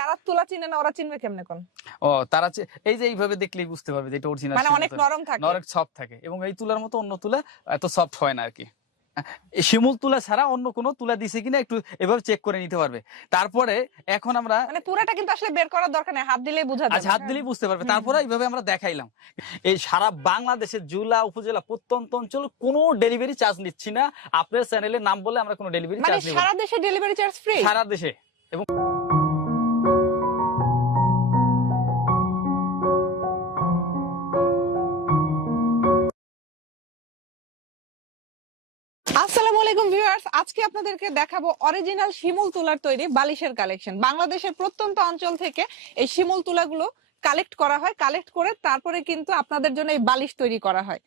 যারা তুলা চিনে না ওরা চিনবে কেমনে কোন? ও তারা এই যে এইভাবে দেখলেই বুঝতে পারবে যে এটা অরিজিনাল, মানে অনেক নরম থাকে, অনেক সফট থাকে, এবং এই তুলার মতো অন্য তুলা এত সফট হয় না আর কি। শিমুল তুলা ছাড়া অন্য কোনো তুলা দিছে কিনা একটু এভাবে চেক করে নিতে পারবে। তারপরে এখন আমরা মানে পুরাটা কিন্তু আসলে বের করার দরকার নেই, হাত দিলেই বোঝা যাবে। হাত দিলেই বুঝতে পারবে। তারপরে এইভাবে আমরা দেখাইলাম। এই সারা বাংলাদেশের জেলা উপজেলা প্রত্যন্ত অঞ্চল কোনো ডেলিভারি চার্জ নিচ্ছি না। আপনার চ্যানেলের নাম বলে আমরা কোনো ডেলিভারি চার্জ নিব না। সারা দেশে ডেলিভারি চার্জ ফ্রি, সারা দেশে। এবং আসসালামু আলাইকুম ভিউয়ার্স, আজকে আপনাদেরকে দেখাবো অরিজিনাল শিমুল তুলার তৈরি বালিশের কালেকশন। বাংলাদেশের প্রত্যন্ত অঞ্চল থেকে এই শিমুল তুলাগুলো কালেক্ট করা হয়, কালেক্ট করে তারপরে কিন্তু আপনাদের জন্য এই বালিশ তৈরি করা হয়।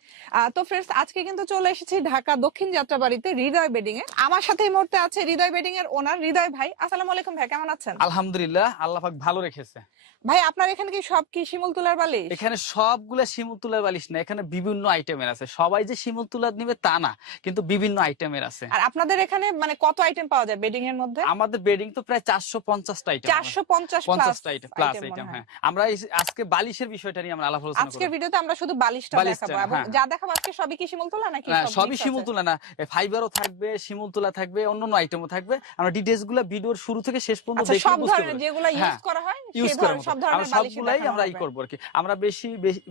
তো ফ্রেন্ডস, আজকে কিন্তু চলে এসেছি ঢাকা দক্ষিণ যাত্রাবাড়িতে হৃদয় বেডিং এ। আমার সাথে এই মুহূর্তে আছে হৃদয় বেডিং এর ওনার হৃদয় ভাই। আসসালামু আলাইকুম ভাই, কেমন আছেন? আলহামদুলিল্লাহ, আল্লাহ পাক ভালো রেখেছে। ভাই আপনার এখানে কি সব কি শিমুল তুলার বালিশ? এখানে সবগুলা শিমুল তুলার বালিশ না, এখানে বিভিন্ন আইটেমের আছে। সবাই যে শিমুল তুলা নিবে তা না, কিন্তু বিভিন্ন আইটেমের আছে। আর আপনাদের এখানে মানে কত আইটেম পাওয়া যায় বেডিং এর মধ্যে? আমাদের বেডিং তো প্রায় 450টা আইটেম, 450 আইটেম প্লাস আইটেম। হ্যাঁ, আমরা আজকে বালিশের বিষয়টা নিয়ে আমরা আলাপ আলোচনা করব। আজকের ভিডিওতে আমরা শুধু বালিশটা দেখাবো, এবং যা দেখাবো আজকে সবই কি শিমুল তুলা নাকি সবই শিমুল তুলা না, ফাইবারও থাকবে, শিমুল তুলা থাকবে, অন্যান্য আইটেমও থাকবে। আমরা ডিটেইলস গুলো ভিডিওর শুরু থেকে শেষ পর্যন্ত দেখে সব বুঝতে ধরনের পারবো। যেগুলো ইউজ করা হয় সব ধরনের সবগুলাই আমরা করব আর কি। আমরা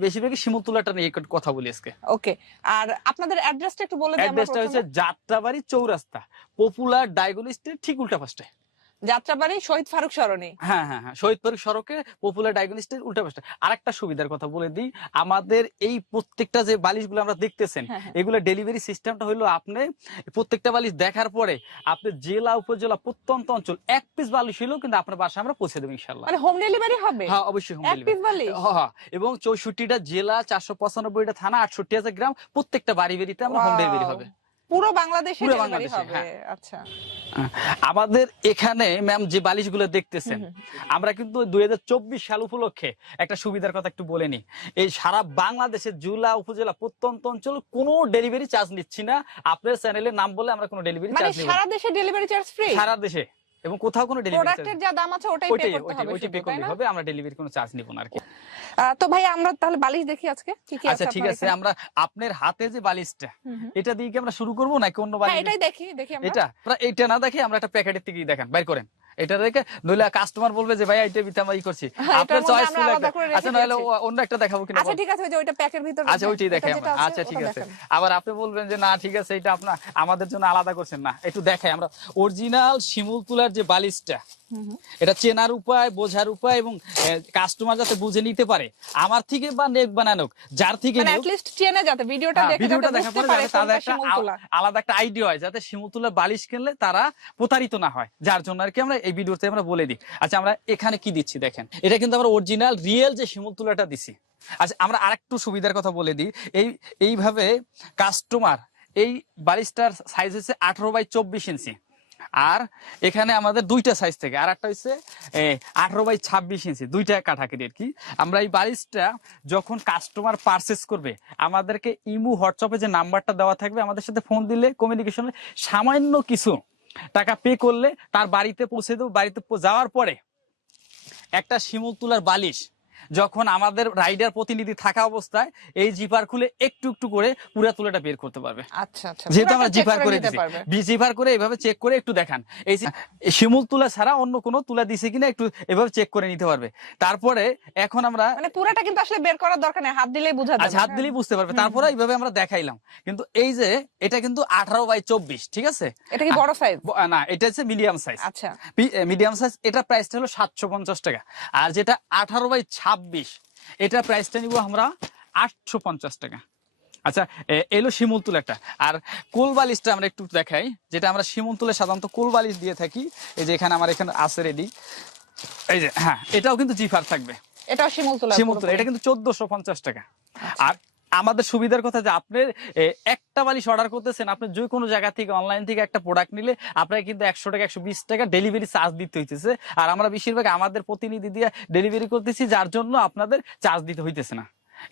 বেশিরভাগই শিমুল তুলাটা নিয়ে কথা বলি আজকে। ওকে, আর আপনাদের অ্যাড্রেসটা একটু বলে দিন। অ্যাড্রেসটা হচ্ছে যাত্রাবাড়ি চৌরাস্তা, পপুলার ডায়াগনস্টিক ঠিক উল্টা পাশে। যাত্রাবাড়ি শহীদ ফারুক সরণি। হ্যাঁ, শহীদ ফারুক সড়কে পপুলার ডায়াগনস্টিক উল্টা পাশে। আরেকটা সুবিধার কথা বলে দিই, আমাদের এই প্রত্যেকটা যে বালিশগুলো আমরা দেখতেছেন, এগুলো ডেলিভারি সিস্টেমটা হলো আপনি প্রত্যেকটা বালিশ দেখার পরে আপনি জেলা উপজেলা প্রত্যন্ত অঞ্চল এক পিস বালিশ হলেও কিন্তু আপনার বাসায় আমরা পৌঁছে দেব ইনশাআল্লাহ। মানে হোম ডেলিভারি হবে? হ্যাঁ, অবশ্যই হোম ডেলিভারি। এক পিস বালিশ? হ্যাঁ, এবং 64টা জেলা, 495টা থানা, 68,000 গ্রাম, প্রত্যেকটা বাড়ি বাড়িতে আমরা হোম ডেলিভারি হবে। পুরো বাংলাদেশে ডেলিভারি হবে? আচ্ছা। আমাদের এখানে ম্যাম যে বালিশগুলো দেখতেছেন, আমরা কিন্তু 2024 সাল উপলক্ষে একটা সুবিধার কথা একটু বলে নি। এই সারা বাংলাদেশের জেলা উপজেলা প্রত্যন্ত অঞ্চল কোনো ডেলিভারি চার্জ নিচ্ছি না। আপনার চ্যানেলের নাম বলে আমরা কোনো ডেলিভারি চার্জ নিব না। সারা দেশে ডেলিভারি চার্জ ফ্রি? সারা দেশে, এবং কোথাও কোনো ডেলিভারি চার্জ, প্রোডাক্টের যা দাম আছে ওটাই পে করতে হবে। আমরা ডেলিভারি কোনো চার্জ নিব না আর কি। তো ভাই আমরা তাহলে বালিশ দেখি আজকে কি কি আছে। আচ্ছা ঠিক আছে, আমরা আপনার হাতে যে বালিশটা এটা দিয়ে কি আমরা শুরু করব নাকি অন্য বালিশ? এটাই দেখি আমরা। এটা না দেখে আমরা একটা প্যাকেটের থেকে দেখান, বাইর করেন। এটা দেখে নইলে কাস্টমার বলবে যে ভাই এইটা বিতে আমরা করছি, আপনার চয়েস ফুল একটা। আচ্ছা, নইলে অন্য একটা দেখাবো কিনা? আচ্ছা ঠিক আছে, ওই যে ওইটা প্যাকের ভিতরে। আচ্ছা, ওইটাই দেখাই আমরা। আচ্ছা ঠিক আছে, আবার আপনি বলবেন যে না ঠিক আছে এটা আপনার আমাদের জন্য আলাদা করছেন না, একটু দেখাই আমরা অরিজিনাল শিমুল তুলার যে বালিশটা। এটা চেনার উপায়, বোঝার উপায়, এবং কাস্টমার যাতে বুঝে নিতে পারে আমার থেকে বা নেক বানানোক যার থেকে মানে লিস্ট চেনে, যাতে ভিডিওটা দেখে ভিডিওটা দেখার পরে তাদের একটা আলাদা একটা আইডিয়া হয়, যাতে শিমুল তুলার বালিশ কিনলে তারা প্রতারিত না হয়, যার জন্য আর কি আমরা এই ভিডিওতে আমরা বলে দিই। আচ্ছা, আমরা এখানে কি দিচ্ছি দেখেন, এটা কিন্তু আমরা অরিজিনাল রিয়েল যে শিমুল তুলাটা দিছি। আচ্ছা, আমরা আরেকটু সুবিধার কথা বলে দিই। এইভাবে কাস্টমার এই বালিশটার সাইজ হচ্ছে 18/24 ইঞ্চি, আর এখানে আমাদের দুইটা সাইজ থেকে, আর একটা হচ্ছে 18/26 ইঞ্চি, দুইটা কাঠাকাটি আর কি। আমরা এই বালিশটা যখন কাস্টমার পারচেস করবে, আমাদেরকে ইমু হোয়াটসঅ্যাপে যে নাম্বারটা দেওয়া থাকবে, আমাদের সাথে ফোন দিলে কমিউনিকেশনে সামান্য কিছু টাকা পে করলে তার বাড়িতে পৌঁছে দেবো। বাড়িতে যাওয়ার পরে একটা শিমুল তুলার বালিশ যখন আমাদের রাইডার প্রতিনিধি থাকা অবস্থায় এই জিপার খুলে একটু একটু করে পুরা তুলাটা বের করতে পারবে। আচ্ছা, যেহেতু আমরা জিপার করে দিছি, জিপার করে এইভাবে চেক করে একটু দেখান, এই শিমুল তুলা ছাড়া অন্য কোনো তুলা দিছে কিনা একটু এভাবে চেক করে নিতে পারবে। তারপরে এখন আমরা মানে পুরাটা কিন্তু আসলে বের করার দরকার নেই, হাত দিলেই বোঝা যাবে। হাত দিলেই বুঝতে পারবে। তারপরে এইভাবে আমরা দেখাইলাম। কিন্তু এই যে এটা কিন্তু 18/24, ঠিক আছে? এটা কি বড় সাইজ? না, এটা হচ্ছে মিডিয়াম সাইজ। আচ্ছা, মিডিয়াম সাইজ, এটা প্রাইসটা হলো 750 টাকা। আর যেটা 18/26, এটা প্রাইসটা নিব আমরা 850 টাকা। আচ্ছা, এলো শিমুল তুলাটা। আর কোল বালিশটা আমরা একটু দেখাই, যেটা আমরা শিমুল তুলে সাধারণত কোল বালিশ দিয়ে থাকি। এই যে এখানে আমার এখানে আছে রেডি, এই যে। হ্যাঁ, এটাও কিন্তু জিফার থাকবে। এটাও শিমুল তুলা। এটা কিন্তু 1450 টাকা। আর আমাদের সুবিধার কথা যে আপনি একটা বালিশ অর্ডার করতেছেন, আপনি যে কোনো জায়গা থেকে অনলাইন থেকে একটা প্রোডাক্ট নিলে আপনাকে কিন্তু 100 টাকা 120 টাকা ডেলিভারি চার্জ দিতে হইতেছে। আর আমরা বেশিরভাগ আমাদের প্রতিনিধি দিয়ে ডেলিভারি করতেছি, যার জন্য আপনাদের চার্জ দিতে হইতেছে না।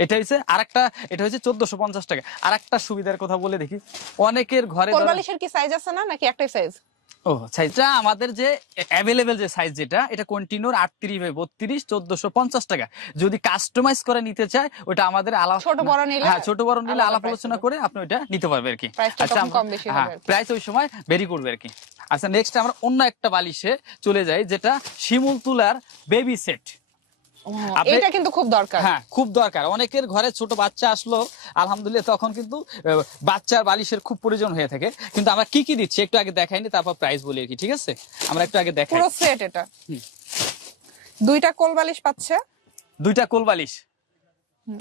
এটা হচ্ছে আরেকটা, এটা হচ্ছে 1450 টাকা। আরেকটা সুবিধার কথা বলে দেখি, অনেকের ঘরে কোল বালিশের কি সাইজ আছে না, নাকি একটাই সাইজ? ও সাইজটা আমাদের যে অ্যাভেলেবেল যে সাইজ যেটা এটা কন্টিনিউর 38/32 1450 টাকা। যদি কাস্টমাইজ করে নিতে চায় ওটা আমাদের আলাদা, ছোট বড় নিলে হ্যাঁ ছোট বড় নিলে আলাদা আলাপ price আলোচনা হবে। করে আপনি ওটা নিতে পারবেন আর কি। প্রাইসটা তখন কম বেশি হবে আর কি। প্রাইস ওই সময় ভেরি করবে আর কি। আচ্ছা নেক্সট আমরা অন্য একটা বালিশে চলে যাই যেটা শিমুল তুলার বেবি সেট। এটা কিন্তু খুব দরকার। হ্যাঁ খুব দরকার, অনেকের ঘরে ছোট বাচ্চা আসলো আলহামদুলিল্লাহ তখন কিন্তু বাচ্চার বালিশের খুব প্রয়োজন হয়ে থাকে। কিন্তু আমরা কি কি দিচ্ছি একটু আগে দেখাইনি, তারপর প্রাইস বলি আর কি, ঠিক আছে? আমরা একটু আগে দেখাই। পুরো সেট এটা। দুইটা কোল বালিশ পাচ্ছে, দুইটা কোল বালিশ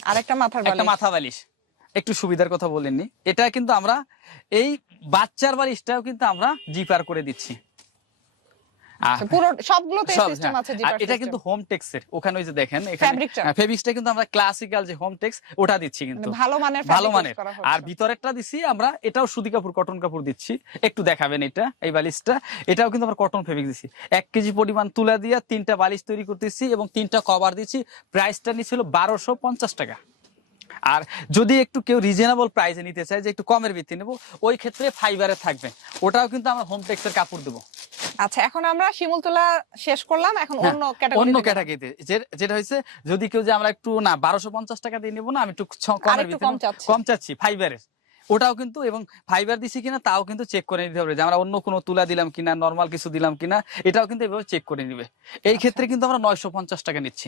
আর একটা মাথার একটা বালিশ। মাথা বালিশ। একটু সুবিধার কথা বলেননি, এটা কিন্তু আমরা এই বাচ্চার বালিশটাও কিন্তু আমরা জিপার করে দিচ্ছি। পুরো সবগুলোতে সব, সিস্টেম হ্যাঁ। আছে আর জিপার এটা সিস্টেম। কিন্তু হোম টেক্সের, ওখানে ওই যে দেখেন এখানে ফেব্রিকটা। ফেব্রিক্সটা কিন্তু আমরা ক্লাসিক্যাল যে হোম টেক্স ওটা দিচ্ছি কিন্তু ভালো মানের ভালো fabric মানের। use করা আর হচ্ছে। ভিতরেরটা দিছি আমরা, এটাও সুতি কাপড় কটন কাপড় দিচ্ছি। একটু দেখাবেন এটা, এই বালিশটা এটাও কিন্তু আমরা কটন ফেব্রিক দিচ্ছি। 1 কেজি পরিমাণ তুলা দিয়ে 3টা বালিশ তৈরি করতেছি এবং 3টা কভার দিচ্ছি। প্রাইসটা নিছিল 1250 টাকা। আর যদি একটু কেউ রিজনেবল প্রাইসে নিতে চায় যে একটু কমের ভিত্তি নেব, ওই ক্ষেত্রে ফাইবারে থাকবে, ওটাও কিন্তু আমরা হোম টেক্সের কাপড় দেবো। আচ্ছা এখন আমরা শিমুল তুলা শেষ করলাম, এখন অন্য অন্য ক্যাটাগরি ক্যাটাগরিতে যেটা হয়েছে যদি কেউ যে আমরা একটু না 1250 টাকা দিয়ে নেবো না, আমি একটু কমের ভিতরে কম চাচ্ছি ফাইবারের, ওটাও কিন্তু এবং ফাইবার দিছি কিনা তাও কিন্তু চেক করে নিতে হবে যে আমরা অন্য কোনো তুলা দিলাম কিনা, নরমাল কিছু দিলাম কিনা, এটাও কিন্তু এভাবে চেক করে নিবে। এই ক্ষেত্রে কিন্তু আমরা 950 টাকা নিচ্ছি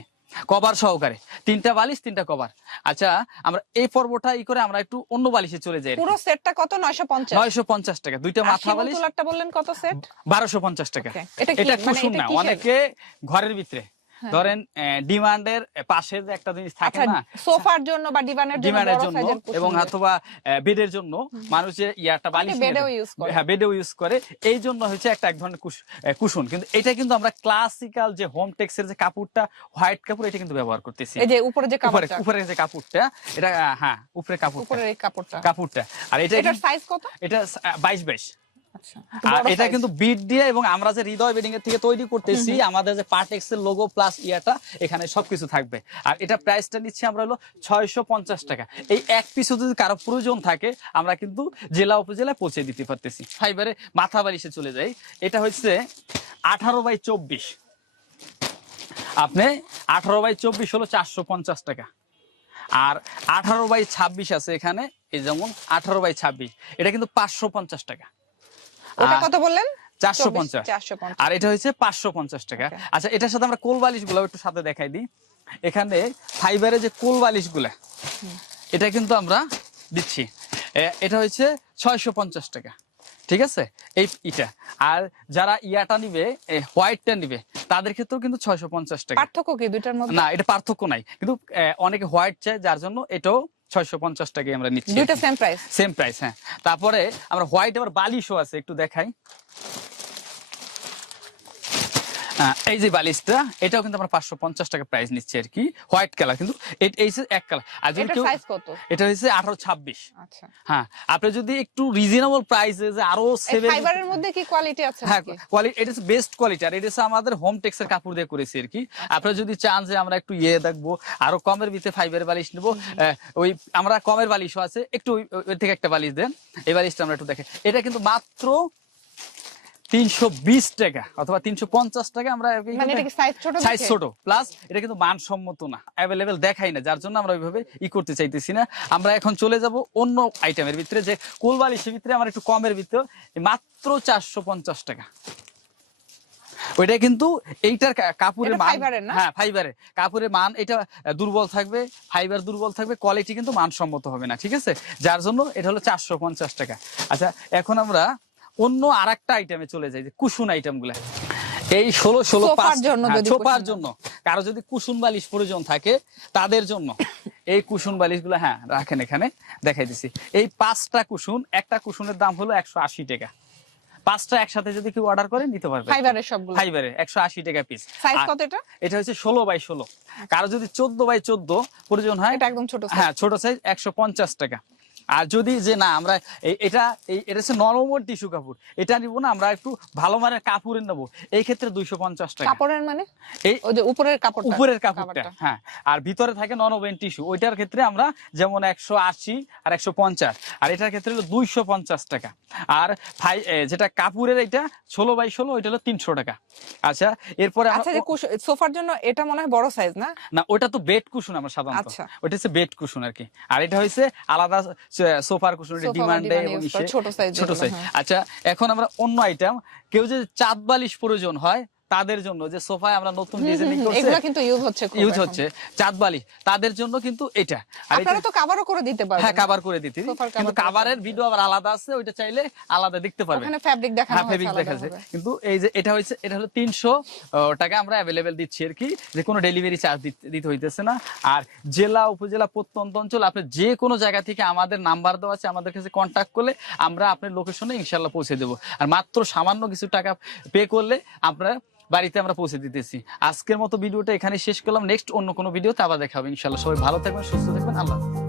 কভার সহকারে, 3টা বালিশ 3টা কভার। আচ্ছা আমরা এই পর্বটা করে আমরা একটু অন্য বালিশে চলে যাই। পুরো সেটটা কত? 950 950 টাকা। দুইটা মাথা বালিশ তুলারটা বললেন কত সেট? 1250 টাকা। এটা এটা কি কুশন মানে না, এটা কিসের? অনেকে ঘরের ভিতরে ধরেন ডিমান্ডের পাশে যে একটা জিনিস থাকে না, সোফার জন্য বা ডিভানের জন্য, ডিমান্ডের বড় জন্য সাইজের কুশন এবং দিয়ে। অথবা বেডের জন্য মানুষের ইয়াটা বালিশ নিয়ে বেডেও দেয়। ইউজ করে। হ্যাঁ বেডেও ইউজ করে, এই জন্য হচ্ছে একটা এক ধরনের কুশন। কিন্তু এটা কিন্তু আমরা ক্লাসিক্যাল যে হোম টেক্সের যে কাপড়টা হোয়াইট কাপড়, এটা কিন্তু ব্যবহার করতেছি। এই যে উপরে যে কাপড়টা, উপরে যে কাপড়টা এটা, হ্যাঁ উপরে উপরের এই কাপড়টা, আর এটার সাইজ কত? এটা 22 আচ্ছা আর এটা কিন্তু বিট দিয়ে, এবং আমরা যে হৃদয় বেডিং এর থেকে তৈরি করতেছি আমাদের যে পার্টেক্স এর লোগো প্লাস ইয়াটা এখানে সবকিছু থাকবে। আর এটা প্রাইসটা নিচ্ছি আমরা হলো 650 টাকা। এই এক পিস যদি কারো প্রয়োজন থাকে আমরা কিন্তু জেলা উপজেলায় পৌঁছে দিতে পারতেছি। ফাইবারে মাথা বালিশে চলে যাই, এটা হচ্ছে 18/24। আপনি 18/24 হলো 450 টাকা। আর 18/26 আছে এখানে, এই যেমন 18/26 এটা কিন্তু 550 টাকা। ওটা কত বললেন? 450। 450। আর এটা হচ্ছে 550 টাকা। Okay. আচ্ছা এটার সাথে আমরা কোল বালিশ গুলো একটু সাথে দেখাই দিই। এখানে ফাইবারের যে কোল বালিশ গুলা এটা কিন্তু আমরা দিচ্ছি, এটা হচ্ছে 650 টাকা, ঠিক আছে? এটা আর যারা ইয়াটা নিবে হোয়াইটটা নিবে তাদের ক্ষেত্রেও কিন্তু 650 টাকা। পার্থক্য কি দুইটার মধ্যে? না এটা পার্থক্য নাই, কিন্তু অনেকে হোয়াইট চায় যার জন্য এটাও 650 টাকায় আমরা নিচ্ছি। দুইটা সেম প্রাইস? সেম প্রাইস, হ্যাঁ। তারপরে আমরা হোয়াইট আবার বালিশও আছে, একটু দেখাই। এই যে বালিশটা এটাও কিন্তু আমরা 550 টাকা প্রাইস নিচ্ছি আর কি, হোয়াইট কালার, কিন্তু এই যে এক কালার। আর যদি এটার সাইজ কত? এটা হচ্ছে 18/26। আচ্ছা হ্যাঁ আপনি যদি একটু রিজনেবল প্রাইসে যে আরো ফাইবারের মধ্যে কি কোয়ালিটি আছে হ্যাঁ নাকি? কোয়ালিটি, এটা হচ্ছে বেস্ট কোয়ালিটি। আর এটা হচ্ছে আমাদের হোম টেক্সের কাপড় দিয়ে করেছি আর কি। আপনারা যদি চান যে আমরা একটু দেখবো আরো কমের ভিতরে ফাইবারের বালিশ নেবো, ওই আমরা কমের বালিশও আছে, একটু ওই থেকে একটা বালিশ দেন। এই বালিশটা আমরা একটু দেখে, এটা কিন্তু মাত্র 320 টাকা অথবা 350 টাকা। আমরা মানে এটা কি সাইজ ছোট? সাইজ ছোট, প্লাস এটা কিন্তু মানসম্মত না, অ্যাভেলেবেল দেখাই না, যার জন্য আমরা ওইভাবে করতে চাইতেছি না। আমরা এখন চলে যাব অন্য আইটেমের ভিতরে, যে কোল বালিশের ভিতরে আমরা একটু কমের ভিতরে মাত্র 450 টাকা। ওইটা কিন্তু এইটার কাপড়ের মান, হ্যাঁ ফাইবারের কাপড়ের মান এটা দুর্বল থাকবে, ফাইবার দুর্বল থাকবে, কোয়ালিটি কিন্তু মানসম্মত হবে না, ঠিক আছে? যার জন্য এটা হলো 450 টাকা। আচ্ছা এখন আমরা অন্য আরেকটা আইটেমে চলে যাই, যে কুশন আইটেম গুলা। এই 16 সোফার জন্য কারো যদি কুশন বালিশ প্রয়োজন থাকে তাদের জন্য এই কুশন বালিশ গুলা, হ্যাঁ রাখেন এখানে দেখাই দিচ্ছি। এই 5টা কুশন, একটা কুশনের দাম হলো 180 টাকা। 5টা একসাথে যদি কেউ অর্ডার করে নিতে পারবে। ফাইবারের সবগুলো? ফাইবারের 180 টাকা পিস। সাইজ কত এটা? এটা হচ্ছে 16/16। কারো যদি 14/14 প্রয়োজন হয়, এটা একদম ছোট সাইজ। হ্যাঁ ছোট সাইজ 150 টাকা। আর যদি যে না আমরা এটা হচ্ছে নরম টিস্যু কাপড়, এটা নিব না, আমরা একটু ভালো মানের কাপড়ের নেবো, এই ক্ষেত্রে 250 টাকা। কাপড়ের মানে এই ওই যে উপরের কাপড়টা, উপরের কাপড়টা, হ্যাঁ। আর ভিতরে থাকে ননওবেন টিস্যু, ওইটার ক্ষেত্রে আমরা যেমন 180 আর 150, আর এটার ক্ষেত্রে হলো 250 টাকা। আর যেটা কাপড়ের এটা 16x16, ওইটা হলো 300 টাকা। আচ্ছা, এরপরে আচ্ছা যে সোফার জন্য এটা মনে হয় বড় সাইজ না? না, ওটা তো বেড কুশন আমরা সাধারণত, আচ্ছা, ওটা হচ্ছে বেড কুশন আর কি। আর এটা হচ্ছে আলাদা সোফার কুশন, এটা ডিমান্ডে এবং ছোট সাইজ। আচ্ছা, এখন আমরা অন্য আইটেম, কেউ যদি চাঁদ বালিশ প্রয়োজন হয় তাদের জন্য, যে সোফায় আমরা নতুন ডিজাইনিং করছি, এগুলো কিন্তু ইউজ হচ্ছে চাঁদ বালিশ, তাদের জন্য কিন্তু এটা। আর আপনারা তো কভারও করে দিতে পারবেন। হ্যাঁ, কভার করে দিতে, কিন্তু কভারের ভিডিও আবার আলাদা আছে, ওইটা চাইলে আলাদা দেখতে পারবেন, ওখানে ফ্যাব্রিক দেখানো হ্যাঁ, ফেব্রিক দেখা যায়। কিন্তু এই যে এটা হলো 300 টাকা আমরা अवेलेबल দিচ্ছি আর কি, যে কোনো ডেলিভারি চার্জ দিতে হইতেছে না। আর জেলা, উপজেলা, প্রত্যন্ত অঞ্চল, আপনি যে কোনো জায়গা থেকে আমাদের নাম্বার দেওয়া আছে, আমাদের কাছে কন্ট্যাক্ট করলে আমরা আপনার লোকেশনে ইনশাআল্লাহ পৌঁছে দেবো। আর মাত্র সামান্য কিছু টাকা পে করলে আপনারা বাড়িতে আমরা পৌঁছে দিতেছি। আজকের মতো ভিডিওটা এখানে শেষ করলাম, নেক্সট অন্য কোনো ভিডিওতে আবার দেখা হবে ইনশাআল্লাহ। সবাই ভালো থাকবেন, সুস্থ থাকবেন, আল্লাহ হাফেজ।